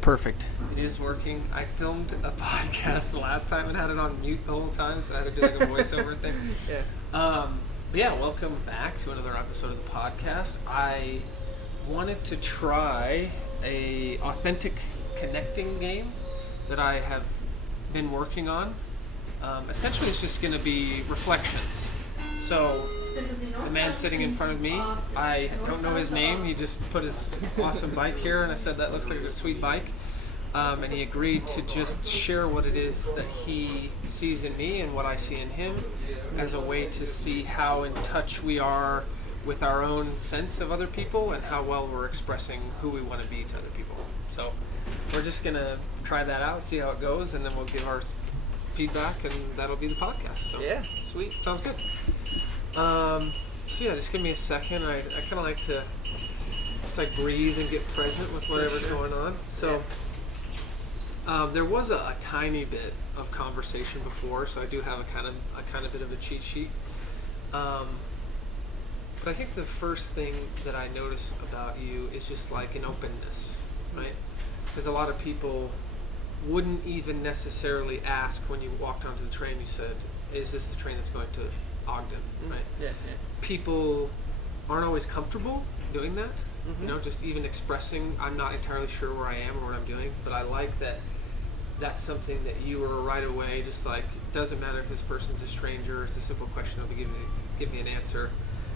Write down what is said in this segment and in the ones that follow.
Perfect. It is working. I filmed a podcast last time and had it on mute the whole time, so I had to do like a voiceover thing. Yeah, welcome back to another episode of the podcast. I wanted to try a authentic connecting game that I have been working on. Essentially, it's just going to be reflections. So, the man sitting in front of me, I don't know his name. He just put his awesome bike here, and I said that looks like a sweet bike. And he agreed to just share what it is that he sees in me and what I see in him as a way to see how in touch we are with our own sense of other people and how well we're expressing who we want to be to other people. So we're just going to try that out, see how it goes, and then we'll give our feedback, and that'll be the podcast. So, yeah. Sweet. Sounds good. So yeah, just give me a second. I kind of like to just like breathe and get present with whatever's going on. So there was a tiny bit of conversation before, so I do have a kind of bit of a cheat sheet. But I think the first thing that I notice about you is just like an openness, right? Because a lot of people wouldn't even necessarily ask when you walked onto the train. You said, "Is this the train that's going to Ogden?" Right? Yeah. People aren't always comfortable doing that. Mm-hmm. You know, just even expressing, I'm not entirely sure where I am or what I'm doing, but I like that that's something that you were right away, just like, it doesn't matter if this person's a stranger, it's a simple question, they'll give me an answer.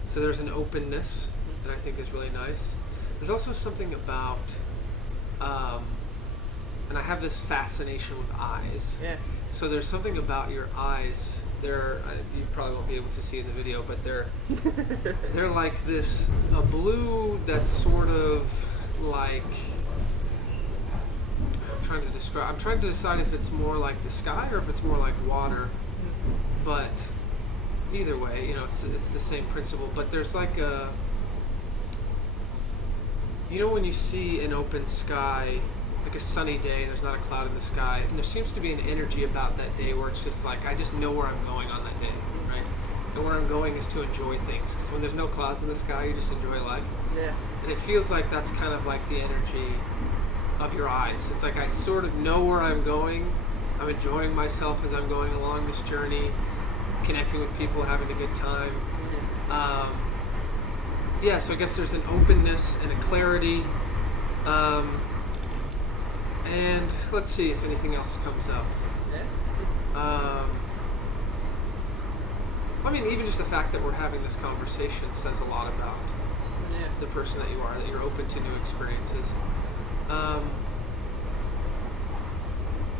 So there's an openness that I think is really nice. There's also something about, and I have this fascination with eyes. Yeah. So there's something about your eyes. You probably won't be able to see in the video, but they're like this, a blue that's sort of like, I'm trying to decide if it's more like the sky or if it's more like water. But either way, you know, it's the same principle. But there's like when you see an open sky, like a sunny day, there's not a cloud in the sky, and there seems to be an energy about that day where it's just like, I just know where I'm going on that day, right? And where I'm going is to enjoy things, because when there's no clouds in the sky, you just enjoy life. Yeah. And it feels like that's kind of like the energy of your eyes. It's like I sort of know where I'm going. I'm enjoying myself as I'm going along this journey, connecting with people, having a good time. So I guess there's an openness and a clarity. And let's see if anything else comes up. I mean, even just the fact that we're having this conversation says a lot about the person that you are, that you're open to new experiences. Let's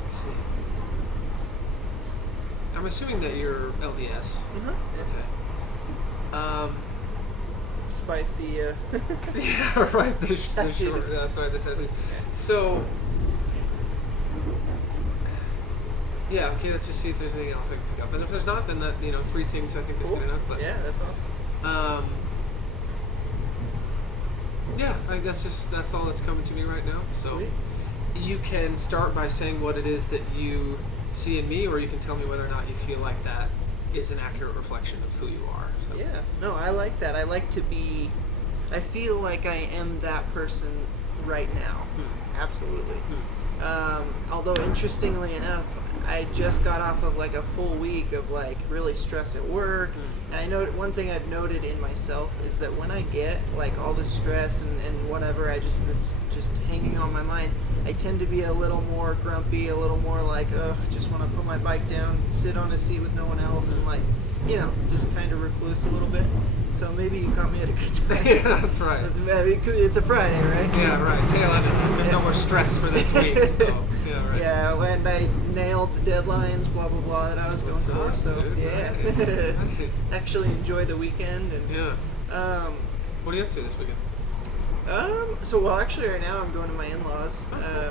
see. I'm assuming that you're LDS. Okay. Despite the yeah, right. The short. That's right. The tattoos. So. Yeah, okay, let's just see if there's anything else I can pick up. And if there's not, then that, 3 things I think is good enough. But, yeah, that's awesome. Yeah, I think that's all that's coming to me right now. So Sweet. You can start by saying what it is that you see in me, or you can tell me whether or not you feel like that is an accurate reflection of who you are. So. Yeah, no, I like that. I feel like I am that person right now. Absolutely. Although interestingly enough, I just got off of like a full week of like really stress at work, and I know one thing I've noted in myself is that when I get like all this stress and whatever, it's just hanging on my mind, I tend to be a little more grumpy, a little more like, just want to put my bike down, sit on a seat with no one else, and like, just kind of recluse a little bit. So maybe you caught me at a good time. Yeah, that's right. It's a Friday, right? Yeah, right. Tail end. There's no more stress for this week. So, yeah, right. Yeah, and I nailed the deadlines, blah, blah, blah, that I was going for. So, dude, yeah. Right. Actually enjoy the weekend. And, yeah. What are you up to this weekend? Actually right now I'm going to my in-laws.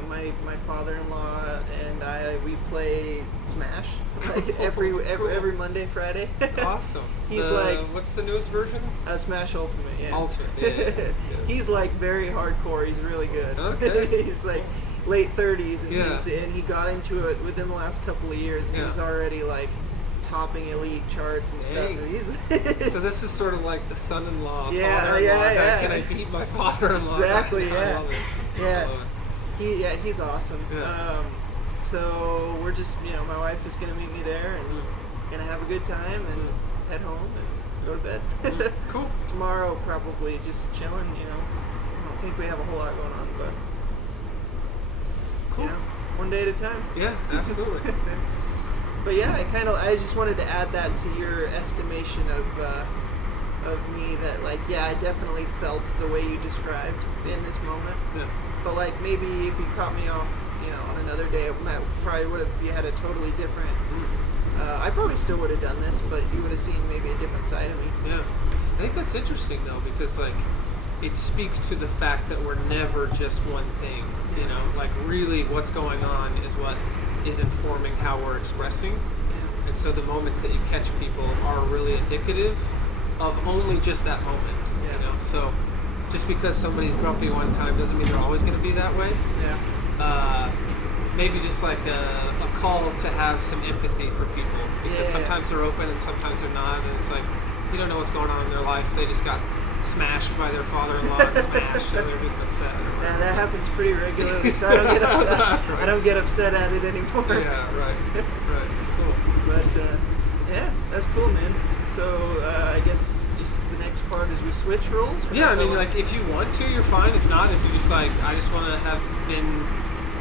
My father-in-law and we play Smash like every Monday, Friday. Awesome. He's what's the newest version? Smash Ultimate. Yeah. Ultimate. Yeah. He's like very hardcore. He's really good. Okay. He's like late 30s and yeah. he got into it within the last couple of years, and he's already like topping elite charts and stuff. So this is sort of like the son-in-law, yeah, father-in-law. Yeah. Can I beat my father-in-law? Exactly. I love it. Yeah. He's awesome. Yeah. So we're just, my wife is gonna meet me there and gonna have a good time and head home and go to bed. Cool. Tomorrow probably just chilling. I don't think we have a whole lot going on, but Cool. One day at a time. Yeah, absolutely. But yeah, I just wanted to add that to your estimation of me, that I definitely felt the way you described in this moment. Yeah. But maybe if you caught me off, on another day, probably would have. You had a totally different. I probably still would have done this, but you would have seen maybe a different side of me. Yeah, I think that's interesting though, because it speaks to the fact that we're never just one thing. Really, what's going on is what is informing how we're expressing. And so the moments that you catch people are really indicative of only just that moment. So just because somebody's grumpy one time doesn't mean they're always going to be that way. Maybe just a call to have some empathy for people, because sometimes they're open and sometimes they're not, and it's you don't know what's going on in their life. They just got smashed by their father-in-law and smashed, and they're just upset. Yeah, that happens pretty regularly, so I don't get upset. Right. I don't get upset at it anymore. Yeah, right. Cool. But that's cool, man. So I guess the next part is we switch roles. Yeah, I mean, if you want to, you're fine. If not, if you just I just want to have been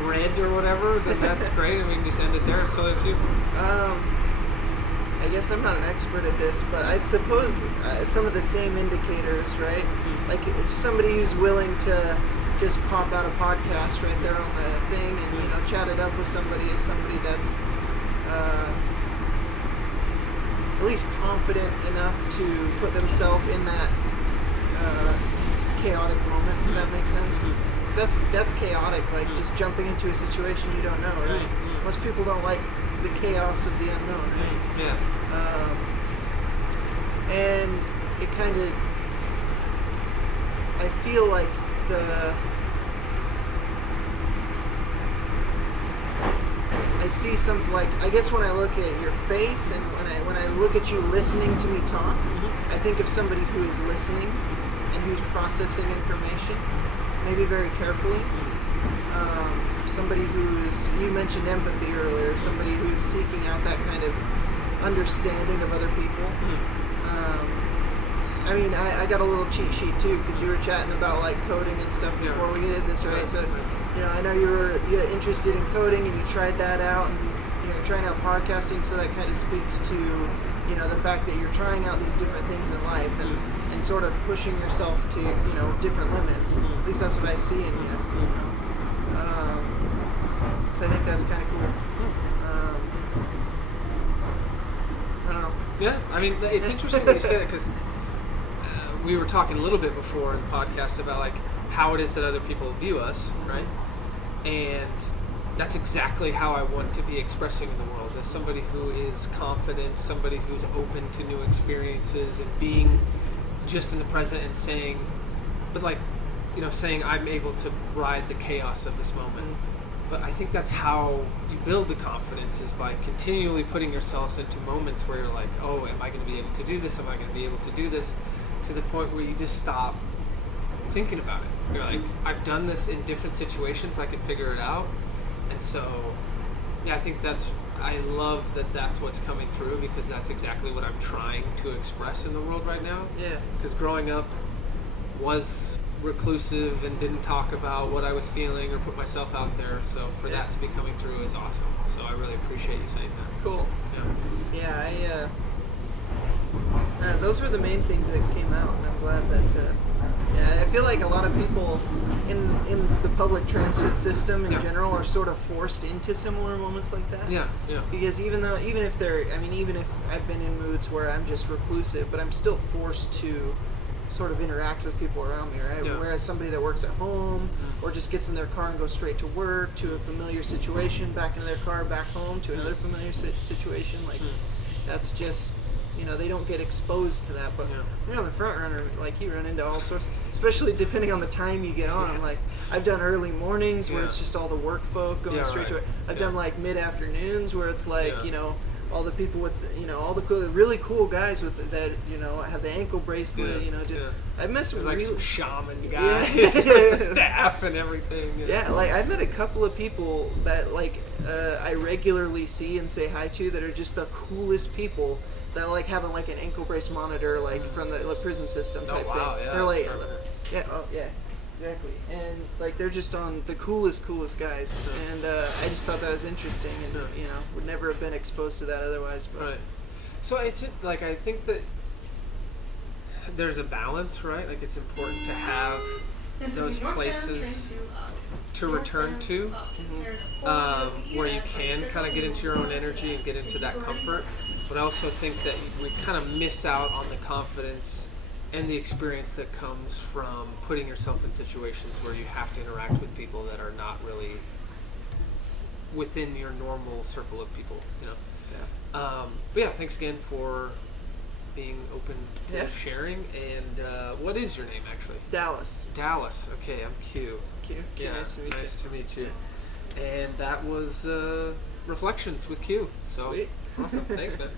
read or whatever, then that's great, and we can just end it there. So if you. I guess I'm not an expert at this, but I'd suppose some of the same indicators, right? Just somebody who's willing to just pop out a podcast right there on the thing and chat it up with somebody is somebody that's at least confident enough to put themselves in that chaotic moment. If that makes sense. Because that's chaotic. Just jumping into a situation you don't know, right? Most people don't like the chaos of the unknown, right? Yeah. And it kind of, I feel like I see something I guess when I look at your face and when I look at you listening to me talk, I think of somebody who is listening and who's processing information, maybe very carefully. Somebody you mentioned empathy earlier, somebody who's seeking out that kind of understanding of other people. I mean, I got a little cheat sheet too, because you were chatting about coding and stuff before we did this, right? So, I know you're interested in coding and you tried that out, and you're trying out podcasting, so that kind of speaks to the fact that you're trying out these different things in life and sort of pushing yourself to different limits. At least that's what I see in you. I think that's kind of cool. I don't know. Yeah, I mean, it's interesting that you say that, because we were talking a little bit before in the podcast about how it is that other people view us, right? And that's exactly how I want to be expressing in the world, as somebody who is confident, somebody who's open to new experiences and being just in the present and saying, saying I'm able to ride the chaos of this moment. But I think that's how you build the confidence, is by continually putting yourselves into moments where you're oh, am I going to be able to do this? Am I going to be able to do this? To the point where you just stop thinking about it. You're I've done this in different situations, I can figure it out. And so, I think I love that that's what's coming through, because that's exactly what I'm trying to express in the world right now. Yeah. Because growing up was reclusive and didn't talk about what I was feeling or put myself out there, so for that to be coming through is awesome. So I really appreciate you saying that. Cool. Yeah, those were the main things that came out, and I'm glad that I feel like a lot of people in the public transit system in general are sort of forced into similar moments like that. Yeah. Because even if I've been in moods where I'm just reclusive, but I'm still forced to sort of interact with people around me, right? Yeah. Whereas somebody that works at home or just gets in their car and goes straight to work, to a familiar situation, back into their car, back home, to another familiar situation, that's just, they don't get exposed to that. But when you're on the front runner, you run into all sorts, especially depending on the time you get on. Yes. I've done early mornings where it's just all the work folk going straight to it. I've done mid-afternoons where it's all the people with all the really cool guys with that have the ankle bracelet. I met some like real some shaman guys with the staff and everything. Yeah, like I've met a couple of people that like I regularly see and say hi to that are just the coolest people. That like having like an ankle brace monitor like from the prison system type thing. Yeah, they're like, exactly. And like they're just on the coolest guys. And I just thought that was interesting, and would never have been exposed to that otherwise. But. Right. So it's like I think that there's a balance, right? Like it's important to have those places to return to, where you can kind of get into your own energy and get into that comfort. But I also think that we kind of miss out on the confidence and the experience that comes from putting yourself in situations where you have to interact with people that are not really within your normal circle of people, But yeah, thanks again for being open to sharing. And what is your name, actually? Dallas. Dallas. Okay, I'm Q. Q. Yeah, nice to meet you. Nice to meet you. And that was Reflections with Q. So Sweet. awesome. Thanks, man.